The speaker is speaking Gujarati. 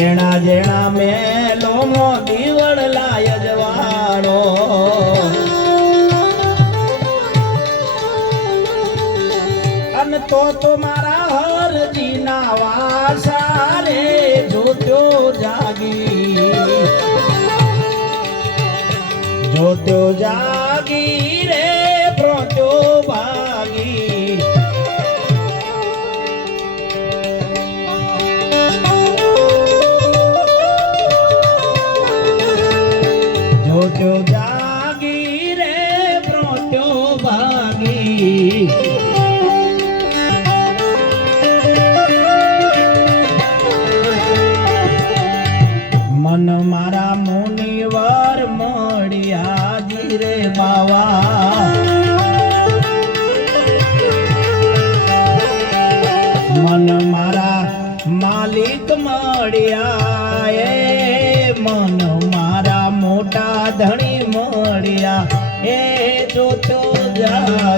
જેણા જેણા મેલો મો દીવડ લાય જવાણો અન તો મારા હરજી ના વાસા રે જોત્યો જાગી જોત્યો જાગી રે પ્રોત્યો ભાગી જોત્યો જાગી રે પ્રોત્યો ભાગી મન મારા મુનિવર મળ્યા જી રે બાવા મન મારા માલિક મળ્યા એ મન મારા મોટા ધણી મળ્યા એ જોતો જા